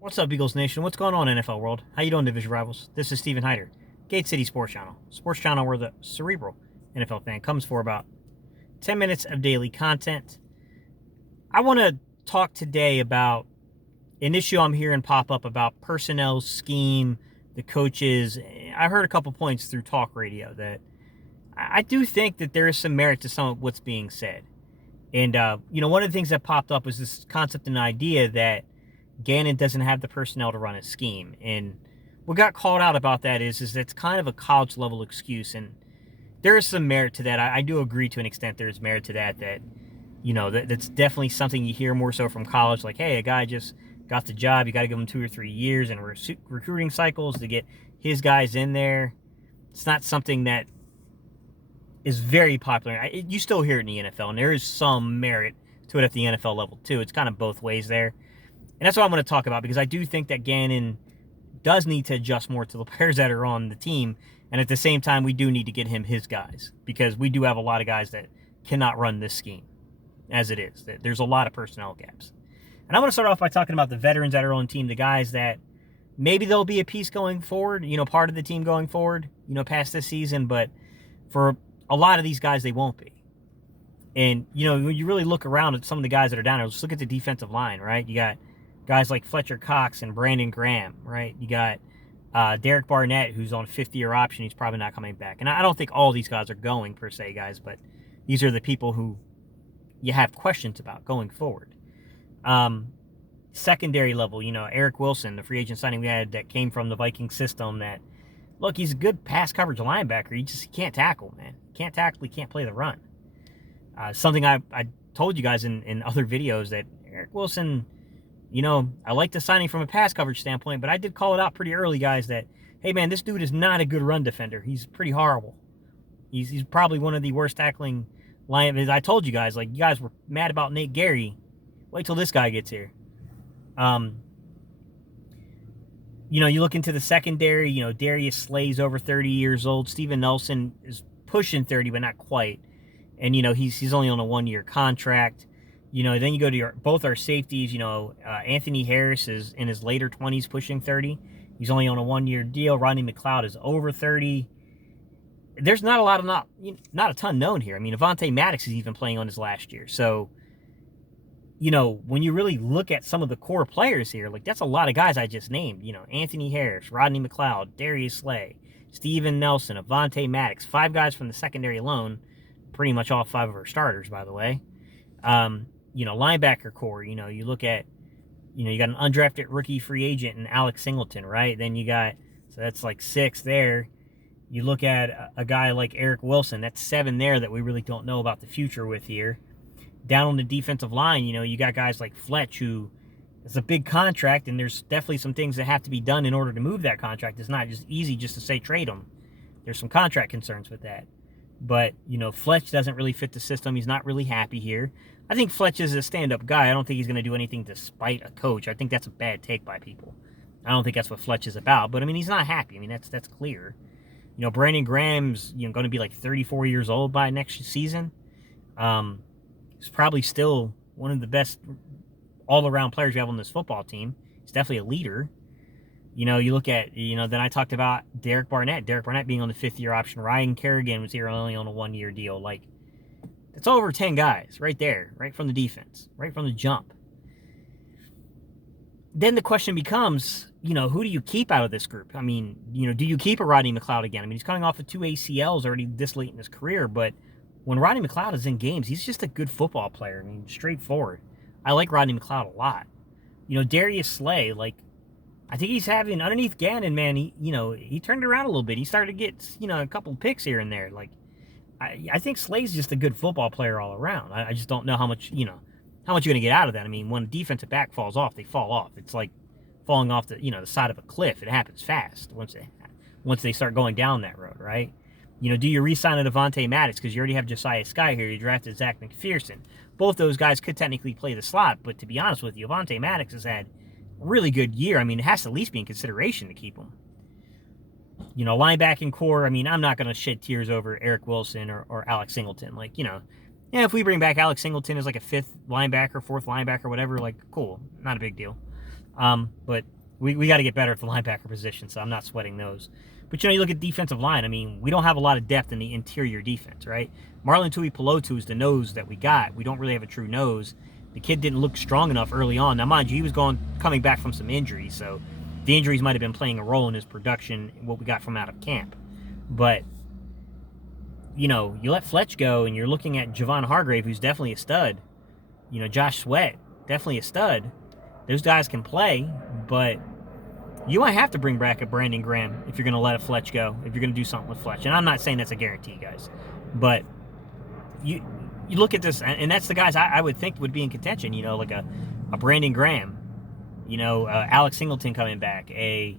What's up, Eagles Nation? What's going on, NFL world? How you doing, division rivals? This is Steven Hyder, Gate City Sports Channel where the cerebral NFL fan comes for about 10 minutes of daily content. I want to talk today about an issue I'm hearing pop up about personnel, scheme, the coaches. I heard a couple points through talk radio that I do think that there is some merit to some of what's being said. And, one of the things that popped up was this concept and idea that Gannon doesn't have the personnel to run a scheme. And what got called out about that is that's kind of a college level excuse. And there is some merit to that. I do agree to an extent there is merit to that's definitely something you hear more so from college. Like, hey, a guy just got the job. You got to give him 2 or 3 years and recruiting cycles to get his guys in there. It's not something that is very popular. You still hear it in the NFL, and there is some merit to it at the NFL level, too. It's kind of both ways there. And that's what I'm going to talk about, because I do think that Gannon does need to adjust more to the players that are on the team. And at the same time, we do need to get him his guys, because we do have a lot of guys that cannot run this scheme as it is. There's a lot of personnel gaps. And I'm going to start off by talking about the veterans that are on the team, the guys that maybe they'll be a piece going forward, part of the team going forward, past this season. But for a lot of these guys, they won't be. And, when you really look around at some of the guys that are down there, just look at the defensive line, right? You got guys like Fletcher Cox and Brandon Graham, right? You got Derek Barnett, who's on a 5th-year option. He's probably not coming back. And I don't think all these guys are going, per se, guys, but these are the people who you have questions about going forward. Secondary level, Eric Wilson, the free agent signing we had that came from the Viking system that, look, he's a good pass coverage linebacker. He can't tackle, man. He can't tackle. He can't play the run. Something I told you guys in other videos that Eric Wilson, I like the signing from a pass coverage standpoint, but I did call it out pretty early, guys, that, hey, man, this dude is not a good run defender. He's pretty horrible. He's probably one of the worst tackling linemen. I told you guys, like, you guys were mad about Nate Gary. Wait till this guy gets here. You look into the secondary, Darius Slay's over 30 years old. Steven Nelson is pushing 30, but not quite. And, he's only on a 1-year contract. Then you go to both our safeties. Anthony Harris is in his later 20s, pushing 30. He's only on a 1-year deal. Rodney McLeod is over 30. There's not a ton known here. I mean, Avonte Maddox is even playing on his last year. So, when you really look at some of the core players here, like, that's a lot of guys I just named. Anthony Harris, Rodney McLeod, Darius Slay, Steven Nelson, Avonte Maddox. 5 guys from the secondary alone. Pretty much all 5 of our starters, by the way. Linebacker core, you look at, you got an undrafted rookie free agent in Alex Singleton, right? Then so that's like 6 there. You look at a guy like Eric Wilson, that's 7 there that we really don't know about the future with here. Down on the defensive line, you got guys like Fletch, who is a big contract, and there's definitely some things that have to be done in order to move that contract. It's not just easy just to say trade him. There's some contract concerns with that. But, Fletch doesn't really fit the system. He's not really happy here. I think Fletch is a stand-up guy. I don't think he's going to do anything to spite a coach. I think that's a bad take by people. I don't think that's what Fletch is about. But, he's not happy. That's clear. Brandon Graham's, going to be like 34 years old by next season. He's probably still one of the best all-around players you have on this football team. He's definitely a leader. You look at, then I talked about Derek Barnett. Derek Barnett being on the 5th-year option. Ryan Kerrigan was here only on a 1-year deal. Like, it's over 10 guys right there, right from the defense, right from the jump. Then the question becomes, who do you keep out of this group? Do you keep a Rodney McLeod again? He's coming off of 2 ACLs already this late in his career, but when Rodney McLeod is in games, he's just a good football player. Straightforward. I like Rodney McLeod a lot. Darius Slay, like, I think he's having, underneath Gannon, man, he turned around a little bit. He started to get, a couple picks here and there. Like, I think Slay's just a good football player all around. I just don't know how much you're going to get out of that. When a defensive back falls off, they fall off. It's like falling off the side of a cliff. It happens fast once they start going down that road, right? Do you re-sign a Avonte Maddox because you already have Josiah Sky here? You drafted Zach McPherson. Both those guys could technically play the slot, but to be honest with you, Avonte Maddox has had really good year. It has to at least be in consideration to keep him. Linebacking core, I'm not going to shed tears over Eric Wilson or Alex Singleton. If we bring back Alex Singleton as like a 5th linebacker, 4th linebacker, whatever, like, cool. Not a big deal. But we got to get better at the linebacker position, so I'm not sweating those. But, you look at defensive line. I mean, we don't have a lot of depth in the interior defense, right? Marlon Tuipulotu is the nose that we got. We don't really have a true nose. The kid didn't look strong enough early on. Now, mind you, he was coming back from some injuries, so the injuries might have been playing a role in his production, what we got from out of camp. But, you let Fletch go, and you're looking at Javon Hargrave, who's definitely a stud. Josh Sweat, definitely a stud. Those guys can play, but you might have to bring back a Brandon Graham if you're going to let a Fletch go, if you're going to do something with Fletch. And I'm not saying that's a guarantee, guys. But you look at this, and that's the guys I would think would be in contention, like a Brandon Graham, Alex Singleton coming back, a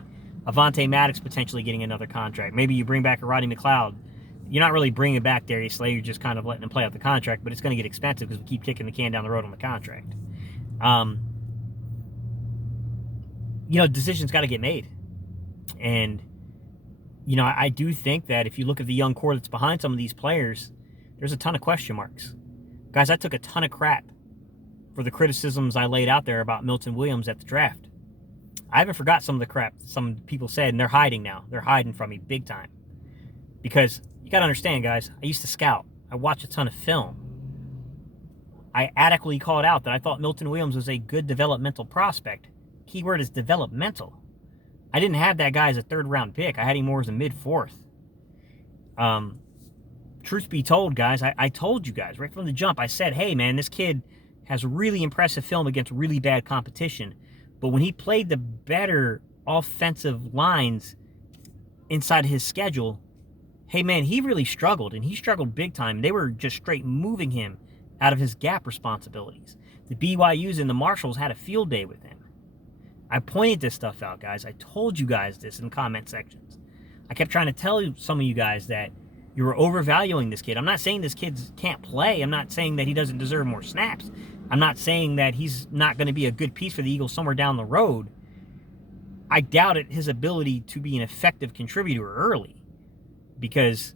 Avonte Maddox potentially getting another contract. Maybe you bring back a Rodney McLeod. You're not really bringing back Darius Slay. You're just kind of letting him play out the contract, but it's going to get expensive because we keep kicking the can down the road on the contract. Decisions got to get made. And, I do think that if you look at the young core that's behind some of these players, there's a ton of question marks. Guys, I took a ton of crap for the criticisms I laid out there about Milton Williams at the draft. I haven't forgot some of the crap some people said, and they're hiding now. They're hiding from me big time. Because you got to understand, guys, I used to scout. I watched a ton of film. I adequately called out that I thought Milton Williams was a good developmental prospect. Keyword is developmental. I didn't have that guy as a third-round pick. I had him more as a mid-fourth. Truth be told, guys, I told you guys right from the jump. I said, hey, man, this kid has really impressive film against really bad competition. But when he played the better offensive lines inside his schedule, hey, man, he really struggled, and he struggled big time. They were just straight moving him out of his gap responsibilities. The BYUs and the Marshalls had a field day with him. I pointed this stuff out, guys. I told you guys this in comment sections. I kept trying to tell some of you guys that you were overvaluing this kid. I'm not saying this kid can't play. I'm not saying that he doesn't deserve more snaps. I'm not saying that he's not going to be a good piece for the Eagles somewhere down the road. I doubted his ability to be an effective contributor early because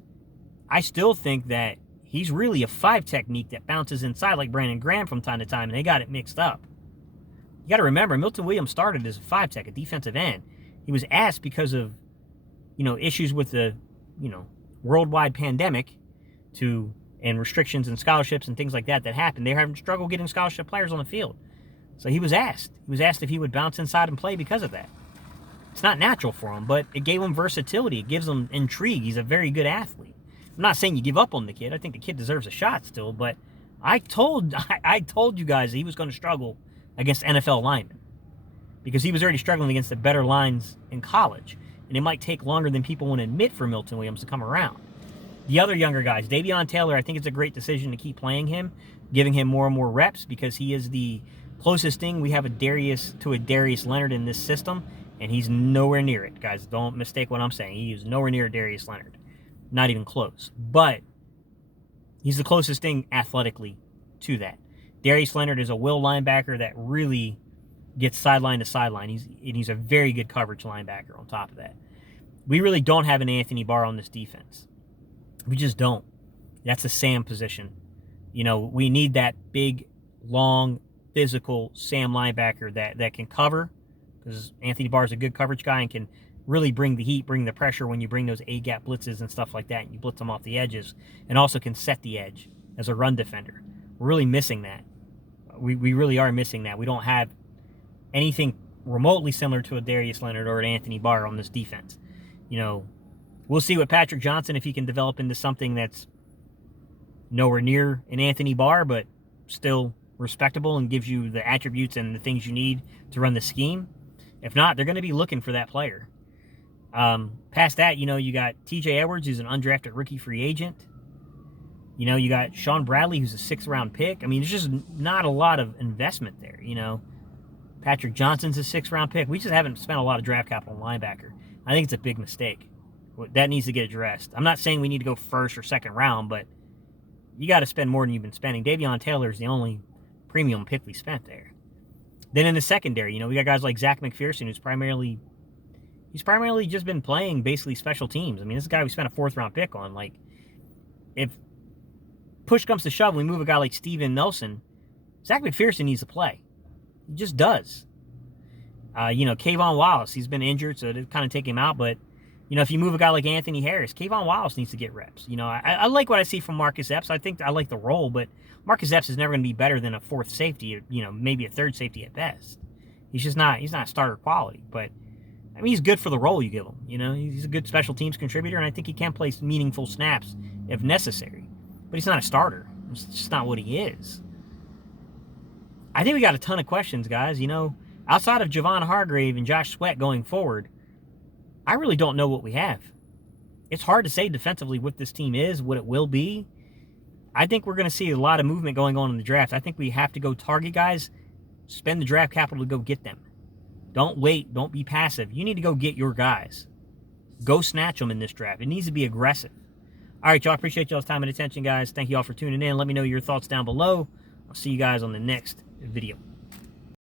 I still think that he's really a 5 technique that bounces inside like Brandon Graham from time to time, and they got it mixed up. You got to remember, Milton Williams started as a 5 tech, a defensive end. He was asked because of, issues with the, worldwide pandemic and restrictions and scholarships and things like that happened. They were having struggle getting scholarship players on the field. So he was asked. He was asked if he would bounce inside and play because of that. It's not natural for him, but it gave him versatility. It gives him intrigue. He's a very good athlete. I'm not saying you give up on the kid. I think the kid deserves a shot still, but I told you guys that he was going to struggle against NFL linemen because he was already struggling against the better lines in college, and it might take longer than people want to admit for Milton Williams to come around. The other younger guys, Davion Taylor, I think it's a great decision to keep playing him, giving him more and more reps because he is the closest thing we have to a Darius Leonard in this system, and he's nowhere near it, guys. Don't mistake what I'm saying. He is nowhere near Darius Leonard. Not even close. But he's the closest thing athletically to that. Darius Leonard is a will linebacker that really gets sideline to sideline. He's a very good coverage linebacker on top of that. We really don't have an Anthony Barr on this defense. We just don't. That's a Sam position. We need that big, long, physical Sam linebacker that can cover, because Anthony Barr is a good coverage guy and can really bring the heat, bring the pressure when you bring those A-gap blitzes and stuff like that, and you blitz them off the edges, and also can set the edge as a run defender. We're really missing that. We really are missing that. We don't have anything remotely similar to a Darius Leonard or an Anthony Barr on this defense. We'll see what Patrick Johnson, if he can develop into something that's nowhere near an Anthony Barr, but still respectable and gives you the attributes and the things you need to run the scheme. If not, they're going to be looking for that player. Past that, you got TJ Edwards, who's an undrafted rookie free agent. You got Sean Bradley, who's a 6th-round pick. I mean, there's just not a lot of investment there, Patrick Johnson's a 6th-round pick. We just haven't spent a lot of draft capital on linebacker. I think it's a big mistake. That needs to get addressed. I'm not saying we need to go 1st or 2nd round, but you got to spend more than you've been spending. Davion Taylor is the only premium pick we spent there. Then in the secondary, we got guys like Zach McPherson, who's primarily just been playing basically special teams. I mean, this is a guy we spent a 4th-round pick on. Like, if push comes to shove, we move a guy like Steven Nelson, Zach McPherson needs to play. He just does. Kayvon Wallace, he's been injured, so they kind of take him out. But, if you move a guy like Anthony Harris, Kayvon Wallace needs to get reps. I like what I see from Marcus Epps. I think I like the role, but Marcus Epps is never going to be better than a fourth safety, maybe a third safety at best. He's not starter quality, but I mean, he's good for the role you give him. He's a good special teams contributor, and I think he can play meaningful snaps if necessary. But he's not a starter. It's just not what he is. I think we got a ton of questions, guys. Outside of Javon Hargrave and Josh Sweat going forward, I really don't know what we have. It's hard to say defensively what this team is, what it will be. I think we're going to see a lot of movement going on in the draft. I think we have to go target guys, spend the draft capital to go get them. Don't wait. Don't be passive. You need to go get your guys. Go snatch them in this draft. It needs to be aggressive. All right, y'all. Appreciate y'all's time and attention, guys. Thank you all for tuning in. Let me know your thoughts down below. I'll see you guys on the next video.